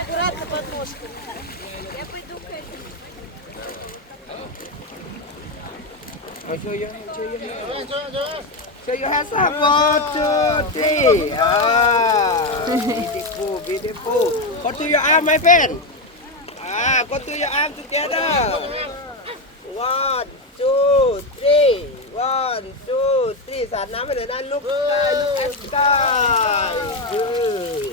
Аккуратно под ножками. Я пойду к этим. Show your hands up. 1, 2, 3. Beautiful, beautiful. Go to your arm, my friend. Go to your arm together. 1, 2, 3. 1, 2, 3. สาดน้ำไปเลยนะ look sky, look at sky. Good.